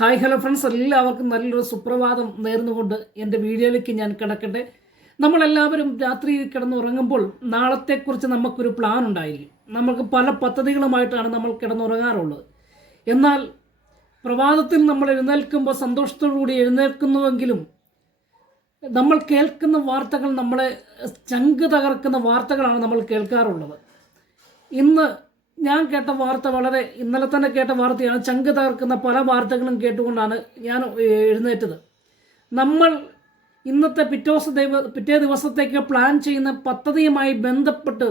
Hi hello friends, എല്ലാവർക്കും നല്ലൊരു സുപ്രഭാതം നേർന്നുകൊണ്ട് എൻ്റെ വീഡിയോയിലേക്ക് ഞാൻ കിടക്കട്ടെ. നമ്മളെല്ലാവരും രാത്രി കിടന്നുറങ്ങുമ്പോൾ നാളത്തെക്കുറിച്ച് നമുക്കൊരു പ്ലാൻ ഉണ്ടായിരിക്കും. നമുക്ക് പല പദ്ധതികളുമായിട്ടാണ് നമ്മൾ കിടന്നുറങ്ങാറുള്ളത്. എന്നാൽ പ്രഭാതത്തിൽ നമ്മൾ എഴുന്നേൽക്കുമ്പോൾ സന്തോഷത്തോടുകൂടി എഴുന്നേൽക്കുന്നുവെങ്കിലും നമ്മൾ കേൾക്കുന്ന വാർത്തകൾ നമ്മളെ ചങ്ക് തകർക്കുന്ന വാർത്തകളാണ് നമ്മൾ കേൾക്കാറുള്ളത്. ഇന്ന് ഞാൻ കേട്ട വാർത്ത ഇന്നലെ തന്നെ കേട്ട വാർത്തയാണ്. ചങ്ക് തകർക്കുന്ന പല വാർത്തകളും കേട്ടുകൊണ്ടാണ് ഞാൻ എഴുന്നേറ്റത്. നമ്മൾ ഇന്നത്തെ പിറ്റേ ദിവസത്തേക്ക് പ്ലാൻ ചെയ്യുന്ന പദ്ധതിയുമായി ബന്ധപ്പെട്ട്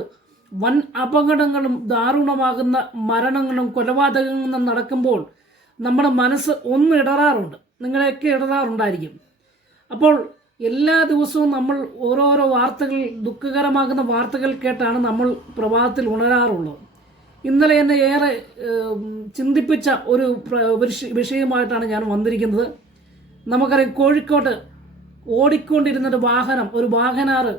വൻ അപകടങ്ങളും ദാരുണമാകുന്ന മരണങ്ങളും കൊലപാതകങ്ങളും നടക്കുമ്പോൾ നമ്മുടെ മനസ്സ് ഒന്ന് ഇടറാറുണ്ട്. നിങ്ങളെയൊക്കെ ഇടറാറുണ്ടായിരിക്കും. അപ്പോൾ എല്ലാ ദിവസവും നമ്മൾ ഓരോരോ വാർത്തകൾ, ദുഃഖകരമാകുന്ന വാർത്തകൾ കേട്ടാണ് നമ്മൾ പ്രഭാതത്തിൽ ഉണരാറുള്ളത്. ഇന്നലെ എന്നെ ഏറെ ചിന്തിപ്പിച്ച ഒരു വിഷയമായിട്ടാണ് ഞാൻ വന്നിരിക്കുന്നത്. നമുക്കറിയാം, കോഴിക്കോട്ട് ഓടിക്കൊണ്ടിരുന്നൊരു വാഹനം, ഒരു വാഹനാറ്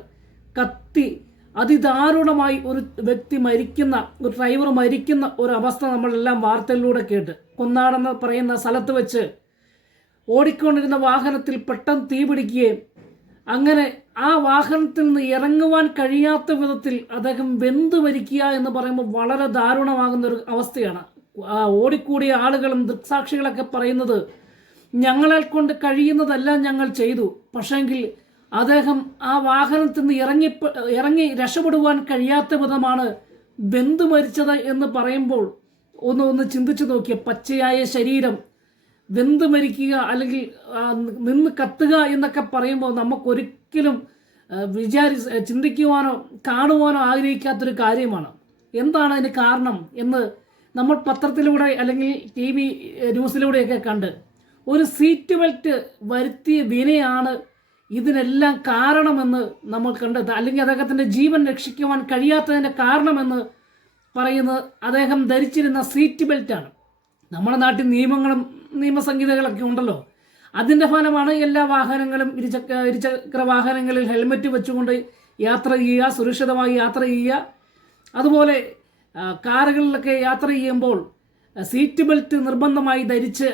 കത്തി അതിദാരുണമായി ഒരു വ്യക്തി മരിക്കുന്ന, ഒരു ഡ്രൈവർ മരിക്കുന്ന ഒരു അവസ്ഥ നമ്മളെല്ലാം വാർത്തയിലൂടെ കേട്ട്. കൊന്നാടെന്ന് പറയുന്ന സ്ഥലത്ത് വെച്ച് ഓടിക്കൊണ്ടിരുന്ന വാഹനത്തിൽ പെട്ടെന്ന് തീ പിടിക്കുകയും അങ്ങനെ ആ വാഹനത്തിൽ നിന്ന് ഇറങ്ങുവാൻ കഴിയാത്ത വിധത്തിൽ അദ്ദേഹം വെന്തു മരിക്കുക എന്ന് പറയുമ്പോൾ വളരെ ദാരുണമാകുന്ന ഒരു അവസ്ഥയാണ്. ഓടിക്കൂടിയ ആളുകളും ദൃക്സാക്ഷികളൊക്കെ പറയുന്നത്, ഞങ്ങളെ കൊണ്ട് കഴിയുന്നതെല്ലാം ഞങ്ങൾ ചെയ്തു, പക്ഷേങ്കിൽ അദ്ദേഹം ആ വാഹനത്തിൽ നിന്ന് ഇറങ്ങി രക്ഷപ്പെടുവാൻ കഴിയാത്ത വിധമാണ് വെന്തു മരിച്ചത് എന്ന് പറയുമ്പോൾ ഒന്ന് ചിന്തിച്ചു നോക്കിയ. പച്ചയായ ശരീരം വെന്ത് മരിക്കുക അല്ലെങ്കിൽ നിന്ന് കത്തുക എന്നൊക്കെ പറയുമ്പോൾ നമുക്കൊരിക്കലും ചിന്തിക്കുവാനോ കാണുവാനോ ആഗ്രഹിക്കാത്തൊരു കാര്യമാണ്. എന്താണ് അതിന് കാരണം എന്ന് നമ്മൾ പത്രത്തിലൂടെ അല്ലെങ്കിൽ TV ന്യൂസിലൂടെയൊക്കെ കണ്ട്, ഒരു സീറ്റ് ബെൽറ്റ് വരുത്തിയ വിനയാണ് ഇതിനെല്ലാം കാരണമെന്ന് നമ്മൾ കണ്ടെത്തുക. അല്ലെങ്കിൽ അദ്ദേഹത്തിൻ്റെ ജീവൻ രക്ഷിക്കുവാൻ കഴിയാത്തതിൻ്റെ കാരണമെന്ന് പറയുന്നത് അദ്ദേഹം ധരിച്ചിരുന്ന സീറ്റ് ബെൽറ്റാണ്. നമ്മുടെ നാട്ടിൽ നിയമസംഹിതകളൊക്കെ ഉണ്ടല്ലോ. അതിൻ്റെ ഫലമാണ് എല്ലാ വാഹനങ്ങളും ഇരുചക്ര വാഹനങ്ങളിൽ ഹെൽമെറ്റ് വെച്ചുകൊണ്ട് യാത്ര ചെയ്യുക, സുരക്ഷിതമായി യാത്ര ചെയ്യുക. അതുപോലെ കാറുകളിലൊക്കെ യാത്ര ചെയ്യുമ്പോൾ സീറ്റ് ബെൽറ്റ് നിർബന്ധമായി ധരിച്ച്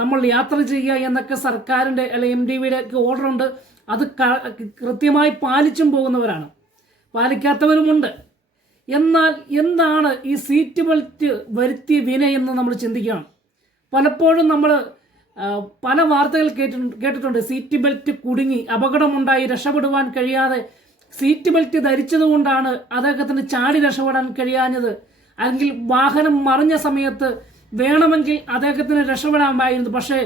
നമ്മൾ യാത്ര ചെയ്യുക എന്നൊക്കെ സർക്കാരിൻ്റെ അല്ലെങ്കിൽ MDVയുടെ ഒക്കെ ഓർഡറുണ്ട്. അത് കൃത്യമായി പാലിച്ചും പോകുന്നവരാണ്, പാലിക്കാത്തവരുമുണ്ട്. എന്നാൽ എന്താണ് ഈ സീറ്റ് ബെൽറ്റ് വരുത്തിയ വിനയെന്ന് നമ്മൾ ചിന്തിക്കണം. പലപ്പോഴും നമ്മൾ പല വാർത്തകൾ കേട്ടിട്ടുണ്ട്. സീറ്റ് ബെൽറ്റ് കുടുങ്ങി അപകടമുണ്ടായി രക്ഷപ്പെടുവാൻ കഴിയാതെ സീറ്റ് ബെൽറ്റ് ധരിച്ചതുകൊണ്ടാണ് അദ്ദേഹത്തിന് ചാടി രക്ഷപ്പെടാൻ കഴിയാഞ്ഞത്. അല്ലെങ്കിൽ വാഹനം മറിഞ്ഞ സമയത്ത് വേണമെങ്കിൽ അദ്ദേഹത്തിന് രക്ഷപ്പെടാമായിരുന്നു. പക്ഷേ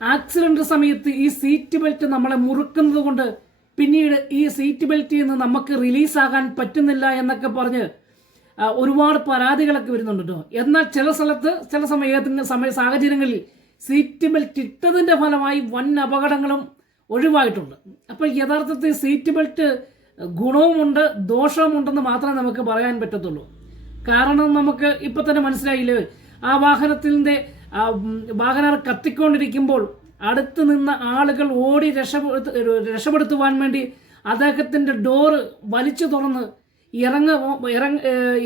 ആക്സിഡന്റ് സമയത്ത് ഈ സീറ്റ് ബെൽറ്റ് നമ്മളെ മുറുക്കുന്നത് കൊണ്ട് പിന്നീട് ഈ സീറ്റ് ബെൽറ്റിൽ നിന്ന് നമുക്ക് റിലീസാകാൻ പറ്റുന്നില്ല എന്നൊക്കെ പറഞ്ഞ് ഒരുപാട് പരാതികളൊക്കെ വരുന്നുണ്ട്. എന്നാൽ ചില സ്ഥലത്ത് ചില സാഹചര്യങ്ങളിൽ സീറ്റ് ബെൽറ്റ് ഇട്ടതിൻ്റെ ഫലമായി വൻ അപകടങ്ങളും ഒഴിവായിട്ടുണ്ട്. അപ്പോൾ യഥാർത്ഥത്തിൽ സീറ്റ് ബെൽറ്റ് ഗുണവുമുണ്ട് ദോഷവുമുണ്ടെന്ന് മാത്രമേ നമുക്ക് പറയാൻ പറ്റത്തുള്ളൂ. കാരണം നമുക്ക് ഇപ്പം തന്നെ മനസ്സിലായില്ലേ, ആ വാഹനം കത്തിക്കൊണ്ടിരിക്കുമ്പോൾ അടുത്ത് നിന്ന ആളുകൾ ഓടി രക്ഷപ്പെടുത്തുവാൻ വേണ്ടി അദ്ദേഹത്തിൻ്റെ ഡോറ് വലിച്ചു തുറന്ന്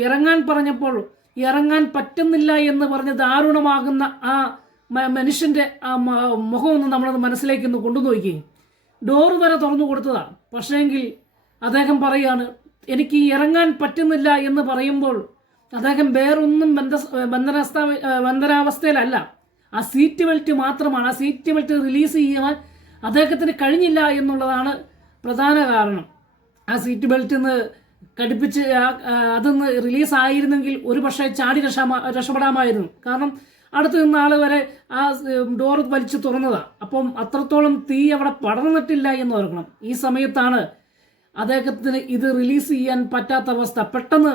ഇറങ്ങാൻ പറഞ്ഞപ്പോൾ ഇറങ്ങാൻ പറ്റുന്നില്ല എന്ന് പറഞ്ഞ് ദാരുണമാകുന്ന ആ മനുഷ്യൻ്റെ ആ മുഖമൊന്ന് നമ്മളത് മനസ്സിലേക്കൊന്ന് കൊണ്ടുനോക്കുകയും ഡോറ് വരെ തുറന്നു കൊടുത്തതാണ്. പക്ഷേങ്കിൽ അദ്ദേഹം പറയാണ്, എനിക്ക് ഇറങ്ങാൻ പറ്റുന്നില്ല എന്ന് പറയുമ്പോൾ അദ്ദേഹം വേറൊന്നും ബന്ധനാവസ്ഥയിലല്ല, ആ സീറ്റ് ബെൽറ്റ് മാത്രമാണ്. ആ സീറ്റ് ബെൽറ്റ് റിലീസ് ചെയ്യാൻ അദ്ദേഹത്തിന് കഴിഞ്ഞില്ല എന്നുള്ളതാണ് പ്രധാന കാരണം. ആ സീറ്റ് ബെൽറ്റ് നിന്ന് കടിപ്പിച്ച് അതൊന്ന് റിലീസായിരുന്നെങ്കിൽ ഒരു പക്ഷേ ചാടി രക്ഷപ്പെടാമായിരുന്നു. കാരണം അടുത്ത് നിന്ന ആൾ വരെ ആ ഡോറ് വലിച്ചു തുറന്നതാണ്. അപ്പം അത്രത്തോളം തീ അവിടെ പടർന്നിട്ടില്ല എന്ന് ഓർക്കണം. ഈ സമയത്താണ് അദ്ദേഹത്തിന് ഇത് റിലീസ് ചെയ്യാൻ പറ്റാത്ത അവസ്ഥ. പെട്ടെന്ന്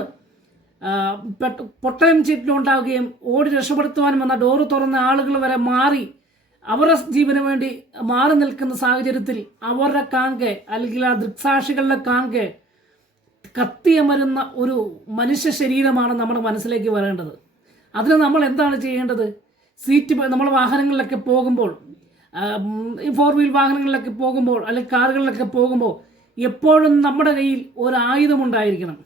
പൊട്ടയം ചീറ്റിലുണ്ടാവുകയും ഓടി രക്ഷപ്പെടുത്തുവാനും വന്ന ഡോറ് തുറന്ന ആളുകൾ വരെ മാറി അവരുടെ ജീവന് വേണ്ടി മാറി നിൽക്കുന്ന സാഹചര്യത്തിൽ അവരുടെ കാങ്കെ അല്ലെങ്കിൽ ആ ദൃക്സാക്ഷികളുടെ കാങ്കെ കത്തിയമരുന്ന ഒരു മനുഷ്യ ശരീരമാണ് നമ്മുടെ മനസ്സിലേക്ക് വരേണ്ടത്. അതിന് നമ്മൾ എന്താണ് ചെയ്യേണ്ടത്? നമ്മൾ വാഹനങ്ങളിലൊക്കെ പോകുമ്പോൾ, 4 വീൽ വാഹനങ്ങളിലൊക്കെ പോകുമ്പോൾ അല്ലെങ്കിൽ കാറുകളിലൊക്കെ പോകുമ്പോൾ എപ്പോഴും നമ്മുടെ കയ്യിൽ ഒരു ആയുധമുണ്ടായിരിക്കണം.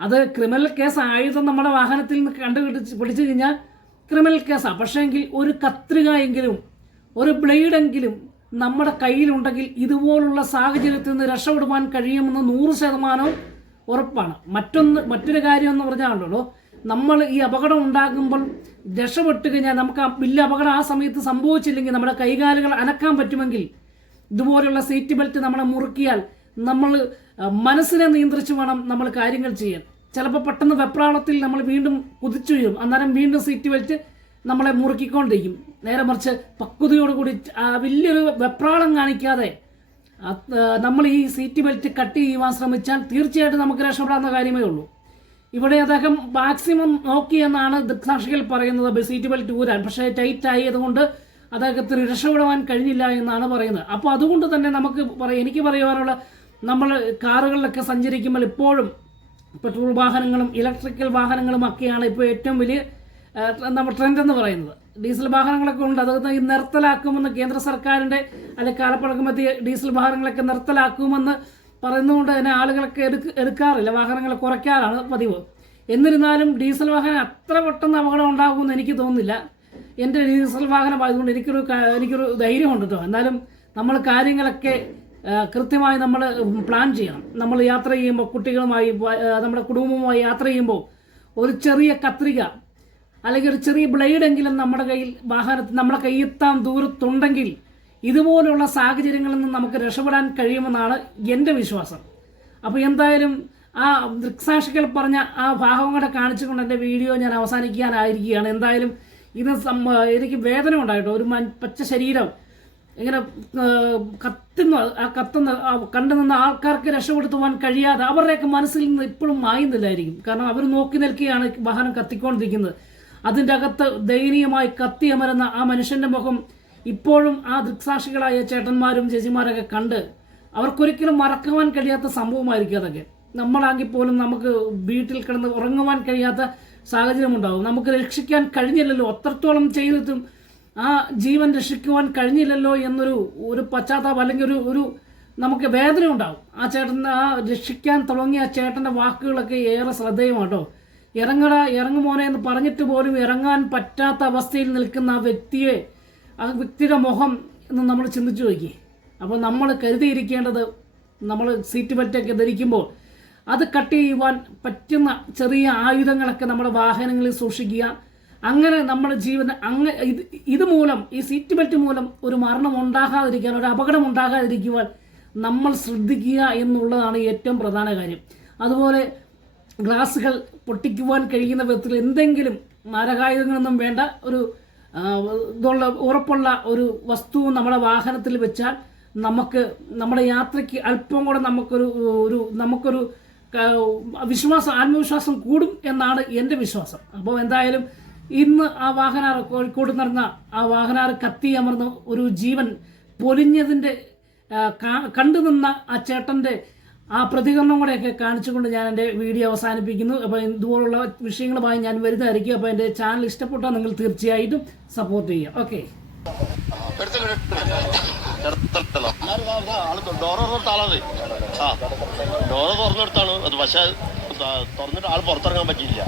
അത് ക്രിമിനൽ കേസ് ആയുധം നമ്മുടെ വാഹനത്തിൽ നിന്ന് പിടിച്ചു കഴിഞ്ഞാൽ ക്രിമിനൽ കേസാണ്. പക്ഷേങ്കിൽ ഒരു കത്രിക എങ്കിലും ഒരു ബ്ലേഡെങ്കിലും നമ്മുടെ കയ്യിലുണ്ടെങ്കിൽ ഇതുപോലുള്ള സാഹചര്യത്തിൽ നിന്ന് രക്ഷപ്പെടുവാൻ കഴിയുമെന്ന് 100% ഉറപ്പാണ്. മറ്റൊരു കാര്യം എന്ന് പറഞ്ഞാണല്ലോ, നമ്മൾ ഈ അപകടം ഉണ്ടാകുമ്പോൾ രക്ഷപ്പെട്ട് കഴിഞ്ഞാൽ നമുക്ക് വലിയ അപകടം ആ സമയത്ത് സംഭവിച്ചില്ലെങ്കിൽ നമ്മുടെ കൈകാലുകൾ അനക്കാൻ പറ്റുമെങ്കിൽ ഇതുപോലുള്ള സീറ്റ് ബെൽറ്റ് നമ്മളെ മുറുക്കിയാൽ നമ്മൾ മനസ്സിനെ നിയന്ത്രിച്ച് വേണം നമ്മൾ കാര്യങ്ങൾ ചെയ്യാൻ. ചിലപ്പോൾ പെട്ടെന്ന് വെപ്രാളത്തിൽ നമ്മൾ വീണ്ടും കുതിച്ചു വീഴും. അന്നേരം വീണ്ടും സീറ്റ് ബെൽറ്റ് നമ്മളെ മുറുക്കിക്കൊണ്ടിരിക്കും. നേരെ മറിച്ച് പക്വതയോടുകൂടി വലിയൊരു വെപ്രാളം കാണിക്കാതെ നമ്മൾ ഈ സീറ്റ് ബെൽറ്റ് കട്ട് ചെയ്യുവാൻ ശ്രമിച്ചാൽ തീർച്ചയായിട്ടും നമുക്ക് രക്ഷപ്പെടാവുന്ന കാര്യമേ ഉള്ളൂ. ഇവിടെ അദ്ദേഹം മാക്സിമം നോക്കി എന്നാണ് ദൃക്സാക്ഷികൾ പറയുന്നത് സീറ്റ് ബെൽറ്റ് ഊരാൻ. പക്ഷേ ടൈറ്റ് ആയതുകൊണ്ട് അദ്ദേഹത്തിന് രക്ഷപ്പെടുവാൻ കഴിഞ്ഞില്ല എന്നാണ് പറയുന്നത്. അപ്പോൾ അതുകൊണ്ട് തന്നെ എനിക്ക് പറയുവാനുള്ള, നമ്മൾ കാറുകളിലൊക്കെ സഞ്ചരിക്കുമ്പോൾ ഇപ്പോഴും പെട്രോൾ വാഹനങ്ങളും ഇലക്ട്രിക്കൽ വാഹനങ്ങളും ഒക്കെയാണ് ഇപ്പോൾ ഏറ്റവും വലിയ നമ്മുടെ ട്രെൻഡ് എന്ന് പറയുന്നത്. ഡീസൽ വാഹനങ്ങളൊക്കെ ഉണ്ട്, അത് നിർത്തലാക്കുമെന്ന് കേന്ദ്ര സർക്കാരിൻ്റെ അല്ലെങ്കിൽ കാലപ്പഴക്കമെത്തിയ ഡീസൽ വാഹനങ്ങളൊക്കെ നിർത്തലാക്കുമെന്ന് പറയുന്നതുകൊണ്ട് തന്നെ ആളുകളൊക്കെ എടുക്കാറില്ല, വാഹനങ്ങൾ കുറയ്ക്കാറാണ് പതിവ്. എന്നിരുന്നാലും ഡീസൽ വാഹനം അത്ര പെട്ടെന്ന് അപകടം ഉണ്ടാകുമെന്ന് എനിക്ക് തോന്നുന്നില്ല. എൻ്റെ ഡീസൽ വാഹനമായതുകൊണ്ട് എനിക്കൊരു ധൈര്യമുണ്ട് കേട്ടോ. എന്നാലും നമ്മൾ കാര്യങ്ങളൊക്കെ കൃത്യമായി നമ്മൾ പ്ലാൻ ചെയ്യണം. നമ്മൾ യാത്ര ചെയ്യുമ്പോൾ, കുട്ടികളുമായി നമ്മുടെ കുടുംബവുമായി യാത്ര ചെയ്യുമ്പോൾ ഒരു ചെറിയ കത്രിക അല്ലെങ്കിൽ ഒരു ചെറിയ ബ്ലേഡെങ്കിലും നമ്മുടെ കയ്യെത്താൻ ദൂരത്തുണ്ടെങ്കിൽ ഇതുപോലുള്ള സാഹചര്യങ്ങളിൽ നിന്ന് നമുക്ക് രക്ഷപ്പെടാൻ കഴിയുമെന്നാണ് എൻ്റെ വിശ്വാസം. അപ്പോൾ എന്തായാലും ആ ദൃക്സാക്ഷികൾ പറഞ്ഞ ആ ഭാഗം കൂടെ കാണിച്ചുകൊണ്ട് എൻ്റെ വീഡിയോ ഞാൻ അവസാനിക്കാനായിരിക്കുകയാണ്. എന്തായാലും എനിക്ക് വേദന ഉണ്ടായിട്ടോ. ഒരു പച്ച ശരീരം ഇങ്ങനെ കത്തുന്ന കണ്ടു നിന്ന ആൾക്കാർക്ക് രക്ഷപ്പെടുത്തുവാൻ കഴിയാതെ അവരുടെയൊക്കെ മനസ്സിൽ നിന്ന് ഇപ്പോഴും മായുന്നില്ലായിരിക്കും. കാരണം അവർ നോക്കി നിൽക്കുകയാണ് വാഹനം കത്തിക്കൊണ്ടിരിക്കുന്നത്. അതിൻ്റെ അകത്ത് ദയനീയമായി കത്തിയമരുന്ന ആ മനുഷ്യൻ്റെ മുഖം ഇപ്പോഴും ആ ദൃക്സാക്ഷികളായ ചേട്ടന്മാരും ചേച്ചിമാരൊക്കെ കണ്ട് അവർക്കൊരിക്കലും മറക്കുവാൻ കഴിയാത്ത സംഭവമായിരിക്കും അതൊക്കെ. നമ്മളാണെങ്കിൽ പോലും നമുക്ക് വീട്ടിൽ കിടന്ന് ഉറങ്ങുവാൻ കഴിയാത്ത സാഹചര്യമുണ്ടാകും. നമുക്ക് രക്ഷിക്കാൻ കഴിഞ്ഞില്ലല്ലോ, അത്രത്തോളം ചെയ്തിട്ടും ആ ജീവൻ രക്ഷിക്കുവാൻ കഴിഞ്ഞില്ലല്ലോ എന്നൊരു പശ്ചാത്താപം അല്ലെങ്കിൽ ഒരു നമുക്ക് വേദന ഉണ്ടാകും. ആ രക്ഷിക്കാൻ തുടങ്ങിയ ആ ചേട്ടൻ്റെ വാക്കുകളൊക്കെ ഏറെ ശ്രദ്ധേയമാട്ടോ. ഇറങ്ങുമോനെ എന്ന് പറഞ്ഞിട്ട് പോലും ഇറങ്ങാൻ പറ്റാത്ത അവസ്ഥയിൽ നിൽക്കുന്ന ആ വ്യക്തിയുടെ മുഖം എന്ന് നമ്മൾ ചിന്തിച്ചു നോക്കി. അപ്പോൾ നമ്മൾ കരുതിയിരിക്കേണ്ടത്, നമ്മൾ സീറ്റ് ബെൽറ്റൊക്കെ ധരിക്കുമ്പോൾ അത് കട്ട് ചെയ്യുവാൻ പറ്റുന്ന ചെറിയ ആയുധങ്ങളൊക്കെ നമ്മുടെ വാഹനങ്ങളിൽ സൂക്ഷിക്കുക. അങ്ങനെ നമ്മുടെ ഇതുമൂലം, ഈ സീറ്റ് ബെൽറ്റ് മൂലം ഒരു മരണം ഉണ്ടാകാതിരിക്കാൻ, ഒരു അപകടം ഉണ്ടാകാതിരിക്കുവാൻ നമ്മൾ ശ്രദ്ധിക്കുക എന്നുള്ളതാണ് ഏറ്റവും പ്രധാന കാര്യം. അതുപോലെ ഗ്ലാസുകൾ പൊട്ടിക്കുവാൻ കഴിയുന്ന വിധത്തിൽ എന്തെങ്കിലും മാരകായുധങ്ങളൊന്നും വേണ്ട, ഉറപ്പുള്ള ഒരു വസ്തു നമ്മുടെ വാഹനത്തിൽ വെച്ചാൽ നമ്മുടെ യാത്രയ്ക്ക് അല്പം കൂടെ നമുക്കൊരു ആത്മവിശ്വാസം കൂടും എന്നാണ് എൻ്റെ വിശ്വാസം. അപ്പോൾ എന്തായാലും ഇന്ന് ആ വാഹനാർ, കോഴിക്കോട് നടന്ന ആ വാഹനാർ കത്തിയമർന്ന് ഒരു ജീവൻ പൊലിഞ്ഞതിൻ്റെ കണ്ടുനിന്ന ആ ചേട്ടൻ്റെ ആ പ്രതികരണം കൂടെയൊക്കെ കാണിച്ചുകൊണ്ട് ഞാൻ എൻ്റെ വീഡിയോ അവസാനിപ്പിക്കുന്നു. അപ്പോൾ ഇതുപോലുള്ള വിഷയങ്ങളുമായി ഞാൻ വരുന്നതായിരിക്കും. അപ്പോൾ എൻ്റെ ചാനൽ ഇഷ്ടപ്പെട്ടാൽ നിങ്ങൾ തീർച്ചയായിട്ടും സപ്പോർട്ട് ചെയ്യുക. ഓക്കെ, ഡോറ് തുറന്നെടുത്താണ് അത്. പക്ഷെ തുറന്നിട്ട് ആൾ പുറത്തിറങ്ങാൻ പറ്റിയില്ല.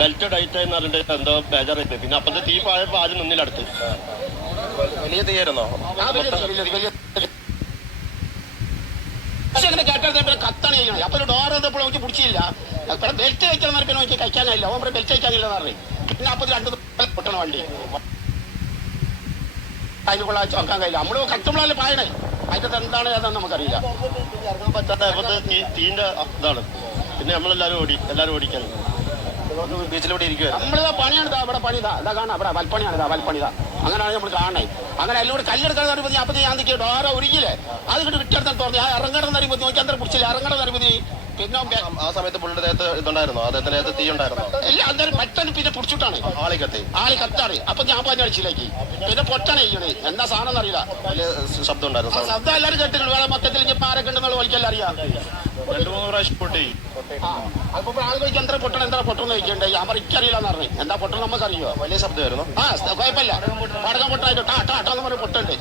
ബെൽറ്റ് ടൈറ്റ് ആയെന്ന് പറഞ്ഞിട്ട് എന്തോ ബേജാറായിട്ട്. പിന്നെ അപ്പത്തെ തീ പായപ്പോൾ ആരും നിന്നിലടുത്ത്. വലിയ തീയായിരുന്നോ? കത്താണ് ചെയ്യണേ. അപ്പൊ ഡോർ എന്തപ്പോൾ നമുക്ക് പിടിച്ചില്ല. ബെൽറ്റ് കഴിക്കണം പിന്നെ എനിക്ക് കഴിക്കാനില്ല. ഓൻ ബെൽറ്റ് കഴിക്കാനില്ലെന്ന് പറഞ്ഞു. പിന്നെ അപ്പൊ 2 പൊട്ടണ വണ്ടി അതിന് കൊള്ളാൻ വെക്കാൻ കഴിയില്ല. നമ്മള് കത്തുമ്പോഴല്ലേ പായണേ. അതിന്റെ എന്താണ് ഏതാന്ന് നമുക്കറിയില്ല. ഇറങ്ങാൻ പറ്റാത്ത തീന്റെ ഇതാണ്. പിന്നെ എല്ലാരും ഓടിക്കാൻ ബീച്ചിലൂടെ ഇരിക്കുക. നമ്മളിതാ പണിയാണ്, ഇവിടെ പണിതാ ഇതാ കാണാം. ഇവിടെ വൽപ്പണിയാണ്, വൽപ്പണിതാ. അങ്ങനെയാണ് നമ്മൾ കാണണേ. അങ്ങനെ എല്ലാം കല്ലെടുക്കാൻ അറിയുമ്പോൾ അപ്പൊ ഞാൻ നിൽക്കിയ ഡോറ ഒരുങ്ങില്ലേ, അത് കിട്ടി വിട്ടെടുത്താൽ തുറന്നു. ആ ഇറങ്ങണം അറിയുമ്പോൾ നോക്കി അന്തരം പിടിച്ചില്ല. ഇറങ്ങണം അറിയുമ്പോൾ പിന്നെ ആ സമയത്ത് പുള്ളിയുടെ ദേഹത്ത് ഇതുണ്ടായിരുന്നോ? അദ്ദേഹത്തിന്റെ തീ ഉണ്ടായിരുന്നോ? ഇല്ല, അന്നേരം പെട്ടെന്ന് പിന്നെ പിടിച്ചിട്ടാണ് ആളി കത്താണ്. അപ്പൊ ഞാൻ പറഞ്ഞ അടിച്ചിലേക്ക് പിന്നെ പൊട്ടാണ് ചെയ്യണേ. എന്താ സാധനം എന്നറിയില്ല. ശബ്ദം ഉണ്ടായിരുന്നു. ശബ്ദം എല്ലാവരും കേട്ടിട്ടുണ്ട്. വേറെ മൊത്തത്തിൽ ഇനി ആരൊക്കെ ഉണ്ടെന്നുള്ള വലിക്കെല്ലാം അറിയാം. 2-3 പ്രാവശ്യം പൊട്ടി. അപ്പൊ ആളുകൾക്ക് എന്താ പൊട്ടെന്ന് ചോദിക്കണ്ടേ? ഞാൻ എനിക്കറിയില്ല എന്ന് പറഞ്ഞു. എന്താ പൊട്ടണം നമുക്കറിയോ? വലിയ ശബ്ദമായിരുന്നു. കുഴപ്പമില്ല. പടക്കം പൊട്ടായിട്ട് ടാ ടാ എന്ന് പറഞ്ഞ പൊട്ടുണ്ട്.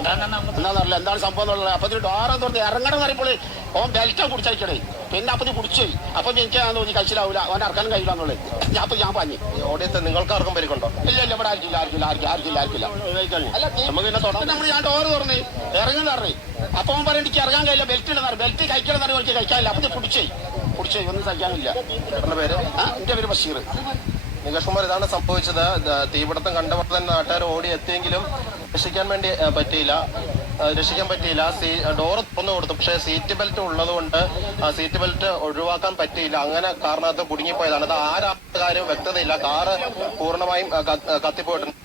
എന്താണെന്നറിയില്ല എന്താണ് സംഭവം എന്നുള്ളത്. അപ്പൊ ഇതിന് ഡോറം തുറന്ന് ഇറങ്ങണം എന്ന് പറയുമ്പോൾ ഓൻ ബെൽറ്റാ കുടിച്ചയക്കണേ. പിന്നെ അപ്പൊ കുടിച്ചു അപ്പൊ എനിക്ക് തോന്നി കഴിച്ചിലാവൂല, ഓൻ ഇറക്കാനും കഴിയില്ല എന്നുള്ളത്. അപ്പൊ ഞാൻ പറഞ്ഞു ഓടിയത്ത് നിങ്ങൾക്ക് ആർക്കും പരിക്കുണ്ടോ? ഇല്ല ഇല്ല, ഇവിടെ ആർക്കില്ല നമുക്ക് പിന്നെ നമ്മൾ ഞാൻ ഡോറ് തുറന്ന് ഇറങ്ങുന്ന പറഞ്ഞു. അപ്പൊ അവൻ പറയും എനിക്ക് ഇറങ്ങാൻ കഴിയില്ല, ബെൽറ്റ് ഇടുന്ന ബെൽറ്റ് കഴിക്കണം എന്ന് എനിക്ക് കഴിക്കാനില്ല. അപ്പൊ കുടിച്ചേ ഒന്നും കഴിക്കാനില്ല. പേര് എന്റെ പേര് ബഷീർ. നികേഷ് കുമാർ, ഇതാണ് സംഭവിച്ചത്. തീപിടുത്തം കണ്ടപ്പോൾ തന്നെ നാട്ടുകാർ ഓടി എത്തിയെങ്കിലും രക്ഷിക്കാൻ പറ്റിയില്ല. ഡോറ് തുറന്നു കൊടുത്തു. പക്ഷേ സീറ്റ് ബെൽറ്റ് ഉള്ളതുകൊണ്ട് സീറ്റ് ബെൽറ്റ് ഒഴിവാക്കാൻ പറ്റിയില്ല. അങ്ങനെ കാറിനകത്ത് കുടുങ്ങിപ്പോയതാണ്. അത് ആരാ കാര്യം വ്യക്തതയില്ല. കാറ് പൂർണ്ണമായും കത്തിപ്പോയിട്ടുണ്ട്.